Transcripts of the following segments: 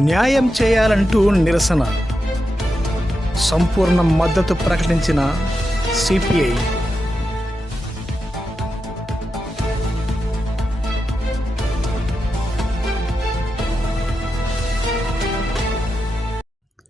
న్యాయం చేయాలంటూ నిరసన. సంపూర్ణ మద్దతు ప్రకటించిన సిపిఐ.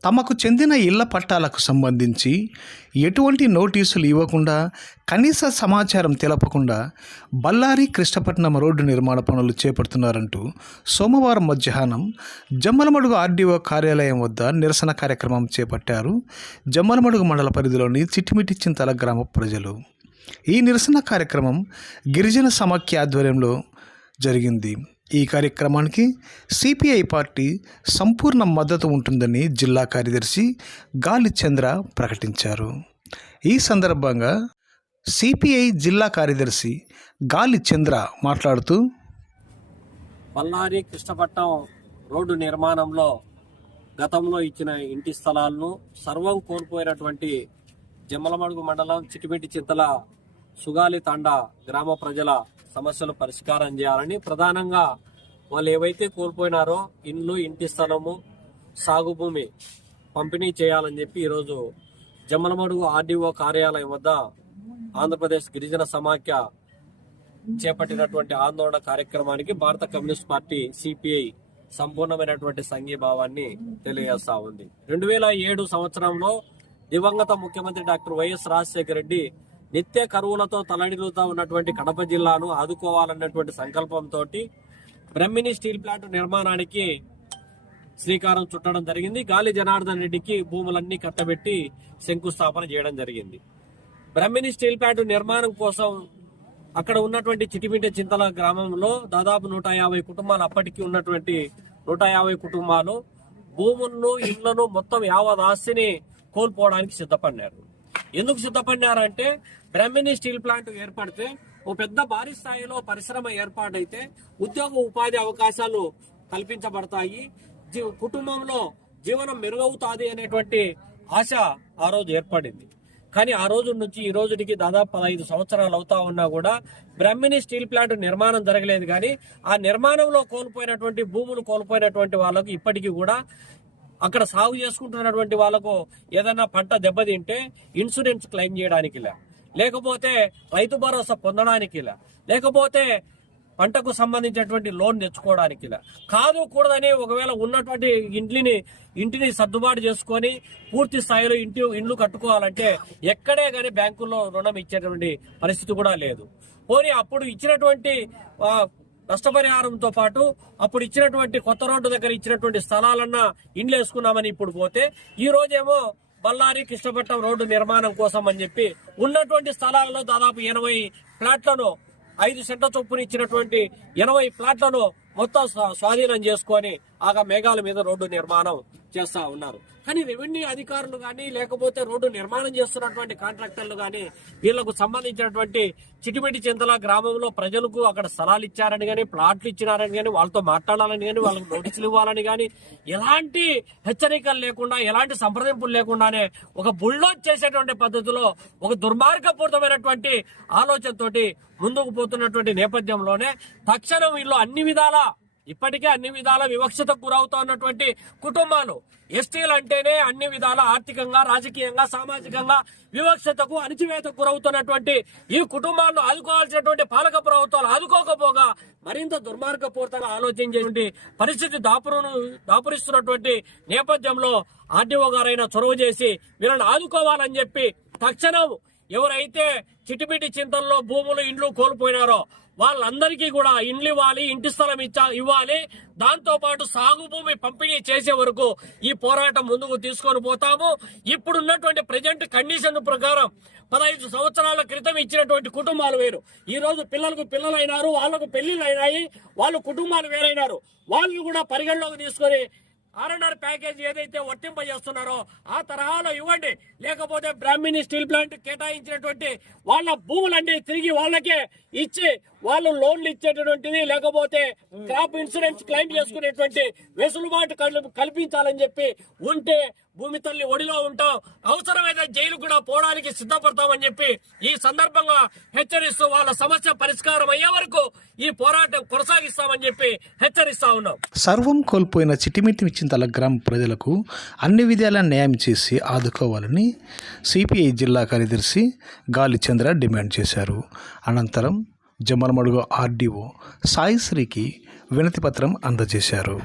తమకు చెందిన ఇళ్ళ పట్టాలకు సంబంధించి ఎటువంటి నోటీసులు ఇవ్వకుండా కనీస సమాచారం తెలపకుండా బళ్ళారి కృష్ణపట్నం రోడ్డు నిర్మాణ పనులు చేపడుతున్నారంటూ సోమవారం మధ్యాహ్నం జమ్మలమడుగు ఆర్డీఓ కార్యాలయం వద్ద నిరసన కార్యక్రమం చేపట్టారు జమ్మలమడుగు మండల పరిధిలోని చిట్టిమిటి చింతల గ్రామ ప్రజలు. ఈ నిరసన కార్యక్రమం గిరిజన సమాఖ్య ఆధ్వర్యంలో జరిగింది. ఈ కార్యక్రమానికి సిపిఐ పార్టీ సంపూర్ణ మద్దతు ఉంటుందని జిల్లా కార్యదర్శి గాలి చంద్ర ప్రకటించారు. ఈ సందర్భంగా సిపిఐ జిల్లా కార్యదర్శి గాలి చంద్ర మాట్లాడుతూ బళ్ళారి కృష్ణపట్నం రోడ్డు నిర్మాణంలో గతంలో ఇచ్చిన ఇంటి స్థలాలను సర్వం కోల్పోయినటువంటి జమ్మలమడుగు మండలం చిటిమిటి చింతల సుగాలి తాండా గ్రామ ప్రజల సమస్యలు పరిష్కారం చేయాలని ప్రధానంగా వాళ్ళు ఏవైతే కోల్పోయినారో ఇండ్లు ఇంటి స్థలము సాగు భూమి పంపిణీ చేయాలని చెప్పి ఈరోజు జమ్మలమడుగు ఆర్డీఓ కార్యాలయం వద్ద ఆంధ్రప్రదేశ్ గిరిజన సమాఖ్య చేపట్టినటువంటి ఆందోళన కార్యక్రమానికి భారత కమ్యూనిస్ట్ పార్టీ సిపిఐ సంపూర్ణమైనటువంటి సంఘీభావాన్ని తెలియజేస్తా ఉంది. రెండు వేల ఏడు సంవత్సరంలో దివంగత ముఖ్యమంత్రి డాక్టర్ వైఎస్ రాజశేఖర రెడ్డి నిత్య కరువులతో తలడిల్లుతా ఉన్నటువంటి కడప జిల్లాను ఆదుకోవాలన్నటువంటి సంకల్పంతో బ్రహ్మిణి స్టీల్ ప్లాంట్ నిర్మాణానికి శ్రీకారం చుట్టడం జరిగింది. గాలి జనార్దన్ రెడ్డికి భూములన్నీ కట్టబెట్టి శంకుస్థాపన చేయడం జరిగింది. బ్రహ్మిణి స్టీల్ ప్లాంట్ నిర్మాణం కోసం అక్కడ ఉన్నటువంటి చిటిమిట చింతల గ్రామంలో దాదాపు నూట యాభై కుటుంబాలు అప్పటికి ఉన్నటువంటి నూట యాభై కుటుంబాలు భూములను ఇళ్ళను మొత్తం యావత్ ఆస్తిని కోల్పోవడానికి సిద్ధపడినారు ఎందుకు సిద్ధపడినారంటే బ్రహ్మిణి స్టీల్ ప్లాంట్ ఏర్పడితే ఓ పెద్ద భారీ స్థాయిలో పరిశ్రమ ఏర్పాటైతే ఉద్యోగ ఉపాధి అవకాశాలు కల్పించబడతాయి. కుటుంబంలో జీవనం మెరుగవుతుంది అనేటువంటి ఆశ ఆ రోజు ఏర్పడింది. కానీ ఆ రోజు నుంచి ఈ రోజుకి దాదాపు పదహైదు సంవత్సరాలు అవుతా ఉన్నా కూడా బ్రహ్మిణి స్టీల్ ప్లాంట్ నిర్మాణం జరగలేదు. కానీ ఆ నిర్మాణంలో కోల్పోయినటువంటి భూములు కోల్పోయినటువంటి వాళ్ళకు ఇప్పటికీ కూడా అక్కడ సాగు చేసుకుంటున్నటువంటి వాళ్ళకు ఏదైనా పంట దెబ్బతింటే ఇన్సూరెన్స్ క్లెయిమ్ చేయడానికి లేకపోతే రైతు భరోసా పొందడానికి లేకపోతే పంటకు సంబంధించినటువంటి లోన్ తెచ్చుకోవడానికి కాదు కూడదని ఒకవేళ ఉన్నటువంటి ఇంటిని ఇంటిని సర్దుబాటు చేసుకొని పూర్తి స్థాయిలో ఇంటి ఇండ్లు కట్టుకోవాలంటే ఎక్కడే కానీ బ్యాంకుల్లో రుణం ఇచ్చేటువంటి పరిస్థితి కూడా లేదు. పోనీ అప్పుడు ఇచ్చినటువంటి నష్టపరిహారంతో పాటు అప్పుడు ఇచ్చినటువంటి కొత్త రోడ్డు దగ్గర ఇచ్చినటువంటి స్థలాలన్నా ఇండ్లు వేసుకున్నామని ఇప్పుడు పోతే ఈ రోజేమో బళ్ళారి కృష్ణపట్నం రోడ్డు నిర్మాణం కోసం అని చెప్పి ఉన్నటువంటి స్థలాలలో దాదాపు ఎనభై ప్లాట్లను ఐదు సెంట్ల చొప్పున ఇచ్చినటువంటి ఎనభై ప్లాట్లను మొత్తం స్వాధీనం చేసుకొని ఆగా మేఘాల మీద రోడ్డు నిర్మాణం చేస్తా ఉన్నారు. కానీ రెవెన్యూ అధికారులు కానీ లేకపోతే రోడ్డు నిర్మాణం చేస్తున్నటువంటి కాంట్రాక్టర్లు కానీ వీళ్ళకు సంబంధించినటువంటి చిటిమెటి చింతల గ్రామంలో ప్రజలకు అక్కడ స్థలాలు ఇచ్చారని కానీ ప్లాట్లు ఇచ్చినారని కానీ వాళ్ళతో మాట్లాడాలని కానీ వాళ్ళకి నోటీసులు ఇవ్వాలని కానీ ఎలాంటి హెచ్చరికలు లేకుండా ఎలాంటి సంప్రదింపులు లేకుండానే ఒక బుల్డోజ్ చేసేటువంటి పద్ధతిలో ఒక దుర్మార్గపూరితమైనటువంటి ఆలోచనతోటి ముందుకు పోతున్నటువంటి నేపథ్యంలోనే తక్షణం వీళ్ళు అన్ని విధాలా ఇప్పటికే అన్ని విధాల వివక్షతకు గురవుతా ఉన్నటువంటి కుటుంబాలు ఎస్టీలు అంటేనే అన్ని విధాల ఆర్థికంగా రాజకీయంగా సామాజికంగా వివక్షతకు అణిచివేతకు గురవుతున్నటువంటి ఈ కుటుంబాలను ఆదుకోవాల్సినటువంటి పాలక ప్రభుత్వాలు ఆదుకోకపోగా మరింత దుర్మార్గపూర్తంగా ఆలోచించేటువంటి పరిస్థితి దాపురును దాపురిస్తున్నటువంటి నేపథ్యంలో ఆర్డీఓ గారైనా చొరవ చేసి వీళ్ళని ఆదుకోవాలని చెప్పి తక్షణం ఎవరైతే చిటిపిటి చింతల్లో భూములు ఇండ్లు కోల్పోయినారో వాళ్ళందరికీ కూడా ఇండ్లు ఇవ్వాలి ఇంటి స్థలం ఇచ్చా ఇవ్వాలి. దాంతో పాటు సాగు భూమి పంపిణీ చేసే వరకు ఈ పోరాటం ముందుకు తీసుకొని పోతాము. ఇప్పుడున్నటువంటి ప్రజెంట్ కండిషన్ ప్రకారం పదహైదు సంవత్సరాల క్రితం ఇచ్చినటువంటి కుటుంబాలు వేరు. ఈ రోజు పిల్లలకు పిల్లలైనారు వాళ్ళకు పెళ్ళిళ్ళు అయినాయి వాళ్ళు కుటుంబాలు వేరైనారు. వాళ్ళు కూడా పరిగణలోకి తీసుకొని ఆర్ఎన్ఆర్ ప్యాకేజ్ ఏదైతే వర్తింప చేస్తున్నారో ఆ తరహాలో ఇవ్వండి. లేకపోతే బ్రాహ్మిణి స్టీల్ ప్లాంట్ కేటాయించినటువంటి వాళ్ళ భూములన్నీ తిరిగి వాళ్ళకే ఇచ్చి వాళ్ళు లోన్లు ఇచ్చేటటువంటిది లేకపోతే క్రాప్ ఇన్సూరెన్స్ క్లెయిమ్ చేసుకునేటువంటి వెసులుబాటు కల్పించాలని చెప్పి ఉంటే భూమి తల్లి ఒడిలో ఉంటాం. అవసరమైన జైలు కూడా పోవడానికి సిద్ధపడతామని చెప్పి ఈ సందర్భంగా హెచ్చరిస్తూ వాళ్ళ సమస్య పరిష్కారం అయ్యే వరకు ఈ పోరాటం కొనసాగిస్తామని చెప్పి హెచ్చరిస్తా ఉన్నాం. సర్వం కోల్పోయిన చిటిమిటి చింతల గ్రామ ప్రజలకు అన్ని విధాల న్యాయం చేసి ఆదుకోవాలని సిపిఐ జిల్లా కార్యదర్శి గాలిచంద్ర డిమాండ్ చేశారు. అనంతరం జమ్మలమడుగు ఆర్డీఓ సాయిశ్రీకి వినతిపత్రం అందజేశారు.